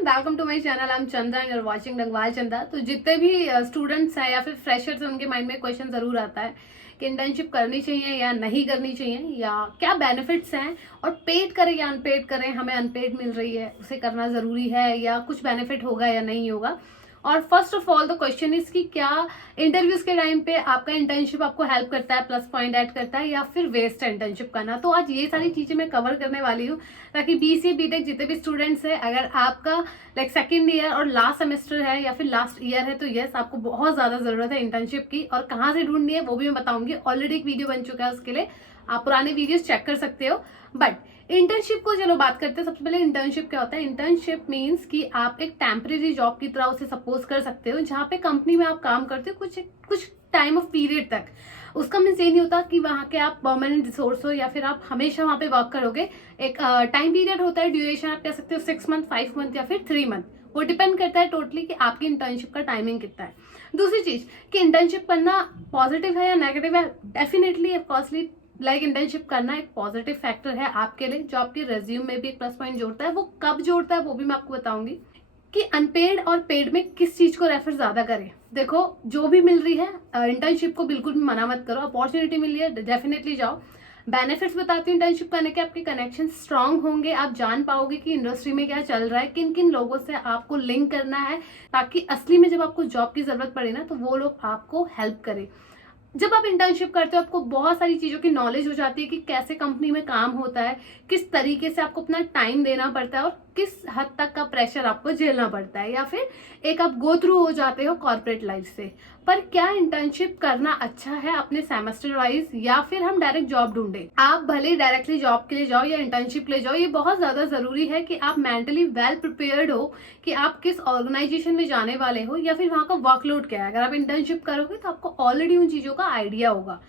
Welcome to my channel. I am Chanda and you are watching Dangwal Chanda. तो जितने भी students हैं या फिर फ्रेशर्स हैं, उनके माइंड में क्वेश्चन जरूर आता है कि इंटर्नशिप करनी चाहिए या नहीं करनी चाहिए, या क्या बेनिफिट्स हैं, और पेड करें या अनपेड करें। हमें अनपेड मिल रही है, उसे करना ज़रूरी है, या कुछ बेनिफिट होगा या नहीं होगा। और first of all the question is कि क्या इंटरव्यूज के टाइम पे आपका इंटर्नशिप आपको हेल्प करता है, प्लस पॉइंट ऐड करता है, या फिर वेस्ट है इंटर्नशिप करना। तो आज ये सारी चीजें मैं कवर करने वाली हूँ, ताकि बीसीए बीटेक जितने भी स्टूडेंट्स हैं, अगर आपका लाइक सेकेंड ईयर और लास्ट सेमेस्टर है या फिर लास्ट ईयर है, तो यस आपको बहुत ज्यादा जरूरत है इंटर्नशिप की। और कहाँ से ढूंढनी है वो भी मैं बताऊंगी। ऑलरेडी एक वीडियो बन चुका है, उसके लिए आप पुराने वीडियोस चेक कर सकते हो। बट इंटर्नशिप को चलो बात करते हैं। सबसे पहले इंटर्नशिप क्या होता है। इंटर्नशिप मीन्स कि आप एक टेम्परेरी जॉब की तरह उसे सपोज कर सकते हो, जहाँ पे कंपनी में आप काम करते हो कुछ टाइम ऑफ पीरियड तक। उसका मीन्स ये नहीं होता कि वहाँ के आप परमानेंट रिसोर्स हो या फिर आप हमेशा वहाँ पे वर्क करोगे। एक टाइम पीरियड होता है, ड्यूरेशन आप कह सकते हो 6 मंथ, 5 मंथ या फिर 3 मंथ। वो डिपेंड करता है टोटली कि आपकी इंटर्नशिप का टाइमिंग कितना है। दूसरी चीज कि इंटर्नशिप करना पॉजिटिव है या नेगेटिव है। डेफिनेटली ऑफकोर्सली लाइक इंटर्नशिप करना एक पॉजिटिव फैक्टर है आपके लिए, जो आपके रेज्यूम में भी एक प्लस पॉइंट जोड़ता है। वो कब जोड़ता है वो भी मैं आपको बताऊंगी कि अनपेड और पेड में किस चीज को रेफर ज्यादा करें। देखो, जो भी मिल रही है इंटर्नशिप को बिल्कुल भी मना मत करो। अपॉर्चुनिटी मिली है, डेफिनेटली जाओ। बेनिफिट्स बताती हूँ इंटर्नशिप करने के। आपके कनेक्शन स्ट्रांग होंगे, आप जान पाओगे कि इंडस्ट्री में क्या चल रहा है, किन किन लोगों से आपको लिंक करना है, ताकि असली में जब आपको जॉब की जरूरत पड़े ना, तो वो लोग आपको हेल्प करें। जब आप इंटर्नशिप करते हो, आपको बहुत सारी चीजों की नॉलेज हो जाती है कि कैसे कंपनी में काम होता है, किस तरीके से आपको अपना टाइम देना पड़ता है, और किस हद तक का प्रेशर आपको झेलना पड़ता है, या फिर एक आप गो थ्रू हो जाते हो कॉर्पोरेट लाइफ से। पर क्या इंटर्नशिप करना अच्छा है अपने सेमेस्टर वाइज, या फिर हम डायरेक्ट जॉब ढूंढे। आप भले डायरेक्टली जॉब के लिए जाओ या इंटर्नशिप के लिए जाओ, ये बहुत ज्यादा जरूरी है कि आप मेंटली वेल प्रिपेयर्ड हो कि आप किस ऑर्गेनाइजेशन में जाने वाले हो, या फिर वहां का वर्कलोड क्या है। अगर आप इंटर्नशिप करोगे तो आपको ऑलरेडी उन चीजों का आइडिया होगा।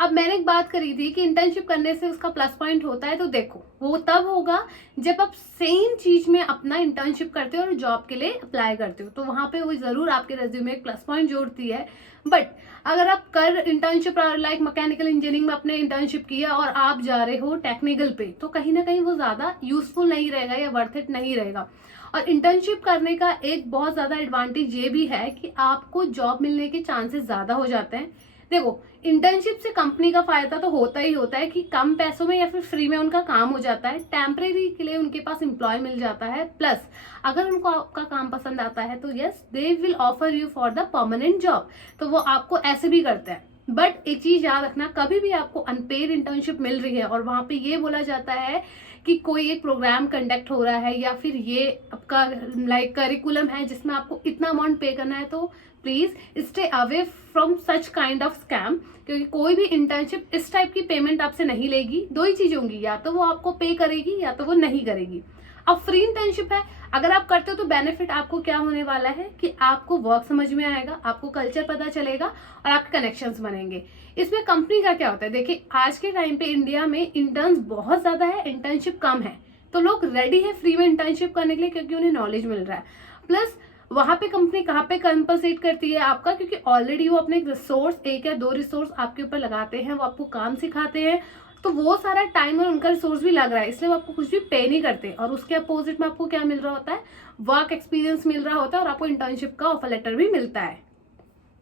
अब मैंने एक बात करी थी कि इंटर्नशिप करने से उसका प्लस पॉइंट होता है, तो देखो वो तब होगा जब आप सेम चीज में अपना इंटर्नशिप करते हो और जॉब के लिए अप्लाई करते हो, तो वहां पे वो जरूर आपके रेज्यूमे में एक प्लस पॉइंट जोड़ती है। बट अगर आप कर इंटर्नशिप लाइक मैकेनिकल इंजीनियरिंग में अपने इंटर्नशिप किया और आप जा रहे हो टेक्निकल पे, तो कहीं ना कहीं वो ज्यादा यूजफुल नहीं रहेगा या वर्थ इट नहीं रहेगा। और इंटर्नशिप करने का एक बहुत ज्यादा एडवांटेज ये भी है कि आपको जॉब मिलने के चांसेस ज्यादा हो जाते हैं। देखो, इंटर्नशिप से कंपनी का फायदा तो होता ही होता है कि कम पैसों में या फिर फ्री में उनका काम हो जाता है, टेम्परेरी के लिए उनके पास एम्प्लॉय मिल जाता है। प्लस अगर उनको आपका काम पसंद आता है तो yes they will offer you for the permanent job, तो वो आपको ऐसे भी करते हैं। बट एक चीज याद रखना, कभी भी आपको अनपेड इंटर्नशिप मिल रही है और वहां पे ये बोला जाता है कि कोई एक प्रोग्राम कंडक्ट हो रहा है, या फिर ये आपका लाइक करिकुलम है जिसमें आपको इतना अमाउंट पे करना है, तो please stay away from such kind of scam. क्योंकि कोई भी इंटर्नशिप इस टाइप की पेमेंट आपसे नहीं लेगी। दो ही चीज होंगी, या तो वो आपको पे करेगी या तो वो नहीं करेगी। अब फ्री इंटर्नशिप है, अगर आप करते हो तो बेनिफिट आपको क्या होने वाला है कि आपको वर्क समझ में आएगा, आपको कल्चर पता चलेगा और आपके कनेक्शंस बनेंगे। इसमें कंपनी का क्या होता है, देखिए आज के टाइम पे इंडिया में इंटर्न्स बहुत ज्यादा है, इंटर्नशिप कम है, तो लोग रेडी है फ्री में इंटर्नशिप करने के लिए, क्योंकि उन्हें नॉलेज मिल रहा है। प्लस वहां पे कंपनी कहाँ पे कंपनसेट करती है आपका, क्योंकि ऑलरेडी वो अपने रिसोर्स, 1 या 2 रिसोर्स आपके ऊपर लगाते हैं, वो आपको काम सिखाते हैं, तो वो सारा टाइम और उनका रिसोर्स भी लग रहा है, इसलिए वो आपको कुछ भी पे नहीं करते। और उसके अपोजिट में आपको क्या मिल रहा होता है, वर्क एक्सपीरियंस मिल रहा होता है, और आपको इंटर्नशिप का ऑफर लेटर भी मिलता है।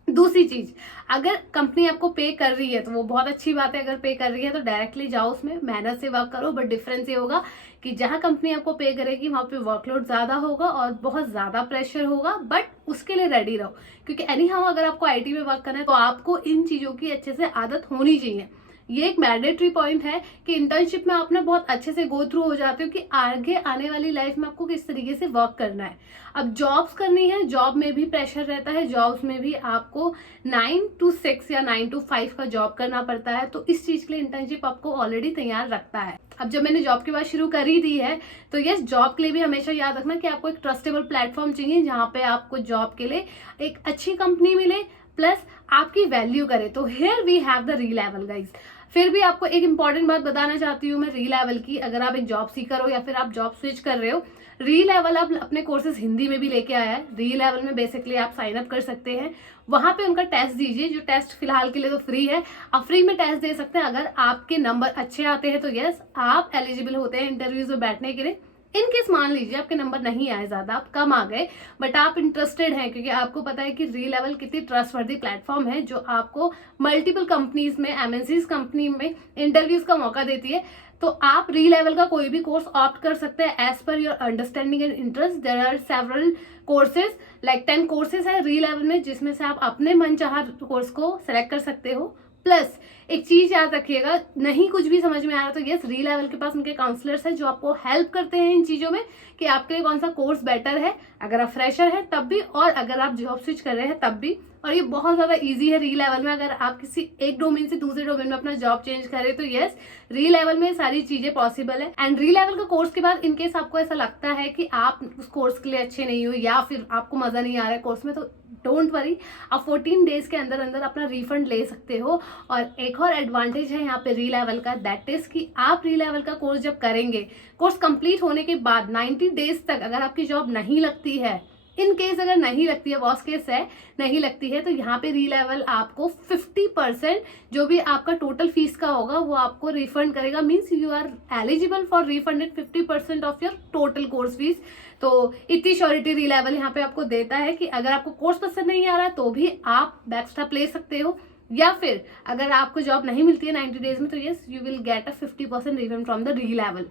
दूसरी चीज, अगर कंपनी आपको पे कर रही है तो वो बहुत अच्छी बात है। अगर पे कर रही है तो डायरेक्टली जाओ, उसमें मेहनत से वर्क करो। बट डिफरेंस ये होगा कि जहां कंपनी आपको पे करेगी वहां पे वर्कलोड ज्यादा होगा और बहुत ज्यादा प्रेशर होगा। बट उसके लिए रेडी रहो, क्योंकि एनी हाउ अगर आपको आईटी में वर्क करना है तो आपको इन चीजों की अच्छे से आदत होनी चाहिए। ये एक मैंडेटरी पॉइंट है कि इंटर्नशिप में आप ना बहुत अच्छे से गो थ्रू हो जाते हो कि आगे आने वाली लाइफ में आपको किस तरीके से वर्क करना है। अब जॉब्स करनी है, जॉब में भी प्रेशर रहता है, जॉब्स में भी आपको 9 to 6 या 9 to 5 का जॉब करना पड़ता है, तो इस चीज के लिए इंटर्नशिप आपको ऑलरेडी तैयार रखता है। अब जब मैंने जॉब की बात शुरू कर ही दी है, तो यस जॉब के लिए भी हमेशा याद रखना कि आपको एक ट्रस्टेबल प्लेटफॉर्म चाहिए, जहाँ पे आपको जॉब के लिए एक अच्छी कंपनी मिले, प्लस आपकी वैल्यू करे। तो here we have the Relevel guys. फिर भी आपको एक इंपॉर्टेंट बात बताना चाहती हूँ मैं री-लेवल की। अगर आप एक जॉब सीकर हो या फिर आप जॉब स्विच कर रहे हो, री-लेवल आप अपने कोर्सेज हिंदी में भी लेके आया है। री-लेवल में बेसिकली आप साइन अप कर सकते हैं, वहां पे उनका टेस्ट दीजिए, जो टेस्ट फिलहाल के लिए तो फ्री है। आप फ्री में टेस्ट दे सकते हैं। अगर आपके नंबर अच्छे आते हैं तो यस आप एलिजिबल होते हैं इंटरव्यूज में बैठने के लिए। इन केस मान लीजिए आपके नंबर नहीं आए, ज्यादा आप कम आ गए, बट आप इंटरेस्टेड हैं क्योंकि आपको पता है कि री-लेवल कितनी ट्रस्टवर्दी प्लेटफॉर्म है जो आपको मल्टीपल कंपनीज में, एमएनसीज कंपनी में इंटरव्यूज का मौका देती है, तो आप री-लेवल का कोई भी कोर्स ऑप्ट कर सकते हैं as per your understanding and interest. There are several courses, like 10 courses है री-लेवल में, जिसमें से आप अपने मन चाहा कोर्स को सेलेक्ट कर सकते हो। प्लस एक चीज याद रखिएगा, नहीं कुछ भी समझ में आ रहा तो यस, री-लेवल के पास उनके काउंसलर्स हैं जो आपको हेल्प करते हैं इन चीजों में कि आपके लिए कौन सा कोर्स बेटर है, अगर आप फ्रेशर हैं तब भी और अगर आप जॉब स्विच कर रहे हैं तब भी। और ये बहुत ज्यादा इजी है री-लेवल में, अगर आप किसी एक डोमेन से दूसरे डोमेन में अपना जॉब चेंज करें तो यस, री-लेवल में सारी चीजें पॉसिबल है। एंड री-लेवल का कोर्स के बाद इनकेस आपको ऐसा लगता है कि आप उस कोर्स के लिए अच्छे नहीं हो या फिर आपको मजा नहीं आ रहा है कोर्स में, तो डोंट वरी, आप 14 डेज के अंदर अंदर अपना रिफंड ले सकते हो। और एक और एडवांटेज है यहाँ पे री-लेवल का, दैट इज कि आप री-लेवल का कोर्स जब करेंगे, कोर्स कंप्लीट होने के बाद 90 डेज तक अगर आपकी जॉब नहीं लगती है, इन केस अगर नहीं लगती है, वर्स्ट केस है नहीं लगती है, तो यहाँ पे री-लेवल आपको 50% जो भी आपका टोटल फीस का होगा वो आपको रिफंड करेगा। Means you are eligible for refunded 50% of your total course fees. तो इतनी श्योरिटी री-लेवल यहाँ पे आपको देता है कि अगर आपको कोर्स पसंद नहीं आ रहा है तो भी आप बैकस्टॉप ले सकते हो, या फिर अगर आपको जॉब नहीं मिलती है 90 डेज में तो yes, you will get a 50% refund from the Relevel.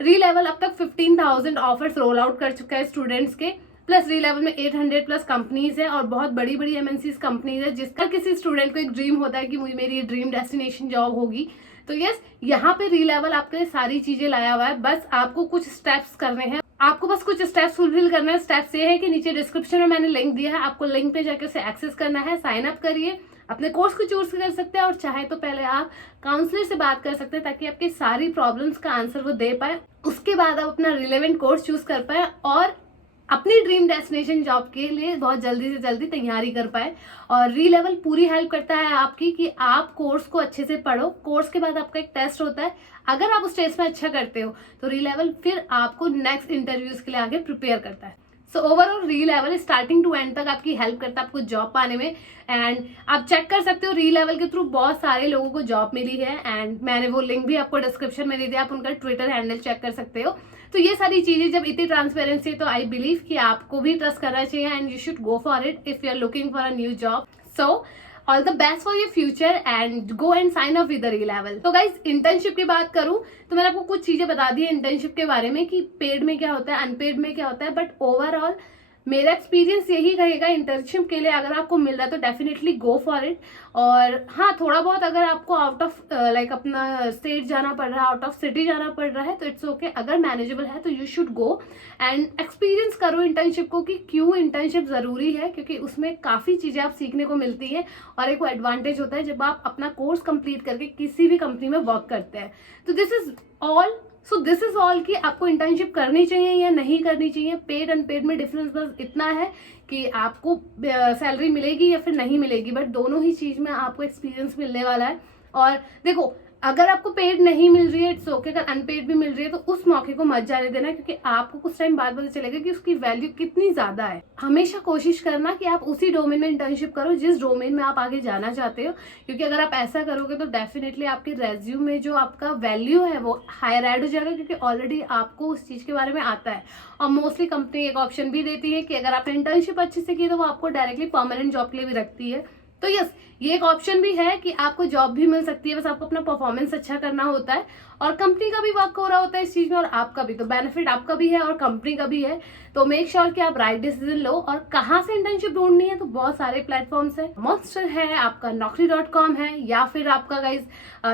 Relevel अब तक 15,000 ऑफर्स रोल आउट कर चुका है स्टूडेंट्स के, प्लस री-लेवल में 800 प्लस कंपनीज है और बहुत बड़ी बड़ी एमएनसीज कंपनीज है, जिसका किसी स्टूडेंट को एक ड्रीम होता है कि मुझे मेरी ड्रीम डेस्टिनेशन जॉब होगी। तो यस, यहाँ पे री-लेवल आपके लिए सारी चीजें लाया हुआ है, बस आपको कुछ स्टेप्स करने हैं, आपको बस कुछ स्टेप्स फुलफिल करना है। स्टेप्स ये है कि नीचे डिस्क्रिप्शन में मैंने लिंक दिया है, आपको लिंक पे जाकर उसे एक्सेस करना है, साइन अप करिए, अपने कोर्स को चूज कर सकते हैं और चाहे तो पहले आप काउंसलर से बात कर सकते हैं ताकि आपकी सारी प्रॉब्लम्स का आंसर वो दे पाए। उसके बाद आप अपना रिलेवेंट कोर्स चूज कर पाए और अपनी ड्रीम डेस्टिनेशन जॉब के लिए बहुत जल्दी से जल्दी तैयारी कर पाए। और री-लेवल पूरी हेल्प करता है आपकी कि आप कोर्स को अच्छे से पढ़ो। कोर्स के बाद आपका एक टेस्ट होता है, अगर आप उस टेस्ट में अच्छा करते हो तो री-लेवल फिर आपको नेक्स्ट इंटरव्यूज के लिए आगे प्रिपेयर करता है। So overall Relevel starting to end तक आपकी हेल्प करता है आपको जॉब पाने में। एंड आप चेक कर सकते हो री-लेवल के थ्रू बहुत सारे लोगों को जॉब मिली है, एंड मैंने वो लिंक भी आपको डिस्क्रिप्शन में दे दिया, आप उनका ट्विटर हैंडल चेक कर सकते हो। तो ये सारी चीजें जब इतनी ट्रांसपेरेंसी, तो आई बिलीव कि आपको भी ट्रस्ट करना चाहिए and you should go for it if you are looking for a new job. So all the best for your future and go and sign up with the Relevel. तो guys, internship की बात करूं तो मैंने आपको कुछ चीजें बता दी है इंटर्नशिप के बारे में कि पेड में क्या होता है, अनपेड में क्या होता है, बट ओवरऑल मेरा एक्सपीरियंस यही रहेगा इंटर्नशिप के लिए, अगर आपको मिल रहा है तो डेफिनेटली गो फॉर इट। और हाँ, थोड़ा बहुत अगर आपको आउट ऑफ लाइक अपना स्टेट जाना पड़ रहा है, आउट ऑफ सिटी जाना पड़ रहा है तो इट्स ओके, अगर मैनेजेबल है तो you should go and experience करो इंटर्नशिप को कि क्यों इंटर्नशिप जरूरी है, क्योंकि उसमें काफी चीजें आप सीखने को मिलती है। और एक वो एडवांटेज होता है जब आप अपना कोर्स कंप्लीट करके किसी भी कंपनी में वर्क करते हैं। तो दिस इज ऑल कि आपको इंटर्नशिप करनी चाहिए या नहीं करनी चाहिए। पेड अनपेड में डिफरेंस बस इतना है कि आपको सैलरी मिलेगी या फिर नहीं मिलेगी, बट दोनों ही चीज में आपको एक्सपीरियंस मिलने वाला है। और देखो, अगर आपको पेड नहीं मिल रही है इट्स ओके, अगर अनपेड भी मिल रही है तो उस मौके को मत जाने देना, क्योंकि आपको कुछ टाइम बाद पता चलेगा कि उसकी वैल्यू कितनी ज्यादा है। हमेशा कोशिश करना कि आप उसी डोमेन में इंटर्नशिप करो जिस डोमेन में आप आगे जाना चाहते हो, क्योंकि अगर आप ऐसा करोगे तो डेफिनेटली आपके रेज्यूम में जो आपका वैल्यू है वो हायर ऐड हो जाएगा, क्योंकि ऑलरेडी आपको उस चीज के बारे में आता है। और मोस्टली कंपनी एक ऑप्शन भी देती है कि अगर आपने इंटर्नशिप अच्छे से की तो वो आपको डायरेक्टली परमानेंट जॉब के लिए भी रखती है। तो यस, ये एक ऑप्शन भी है कि आपको जॉब भी मिल सकती है, बस आपको अपना परफॉर्मेंस अच्छा करना होता है और कंपनी का भी वर्क हो रहा होता है इस चीज में और आपका भी, तो बेनिफिट आपका भी है और कंपनी का भी है। तो मेक श्योर कि आप राइट डिसीजन लो। और कहाँ से इंटर्नशिप ढूंढनी है, तो बहुत सारे प्लेटफॉर्म्स है, मॉन्स्टर है, आपका naukri.com है, या फिर आपका गाइज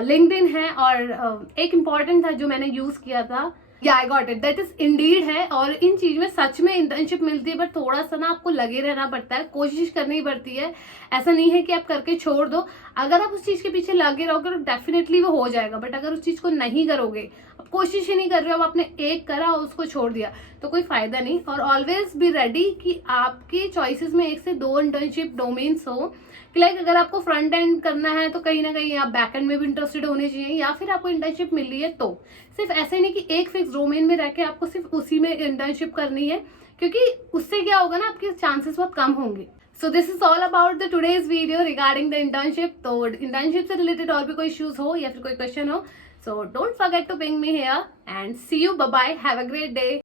लिंक्डइन है, और एक इंपॉर्टेंट था जो मैंने यूज किया था, या I got it, that is Indeed है। और इन चीज में सच में इंटर्नशिप मिलती है, बट थोड़ा सा ना आपको लगे रहना पड़ता है, कोशिश करनी पड़ती है। ऐसा नहीं है कि आप करके छोड़ दो, अगर आप उस चीज के पीछे लगे रहोगे तो डेफिनेटली वो हो जाएगा। बट अगर उस चीज को नहीं करोगे, अब कोशिश ही नहीं कर रहे हो, अब आपने एक करा और उसको छोड़ दिया तो कोई फायदा नहीं। और ऑलवेज बी रेडी कि आपके चॉइसेस में 1 से 2 इंटर्नशिप डोमेन्स हो, कि लाइक अगर आपको फ्रंट एंड करना है तो कहीं ना कहीं आप बैक एंड में भी इंटरेस्टेड होने चाहिए, या फिर आपको इंटर्नशिप मिल रही है तो सिर्फ ऐसे नहीं कि एक फिक्स डोमेन में रह के आपको सिर्फ उसी में इंटर्नशिप करनी है, क्योंकि उससे क्या होगा ना, आपके चांसेस बहुत कम होंगे। So this is all about the today's video regarding the internship. तो इंटर्नशिप से रिलेटेड और भी कोई इश्यूज हो या फिर कोई क्वेश्चन हो, so don't forget to ping me here and see you. Bye bye, have a great day.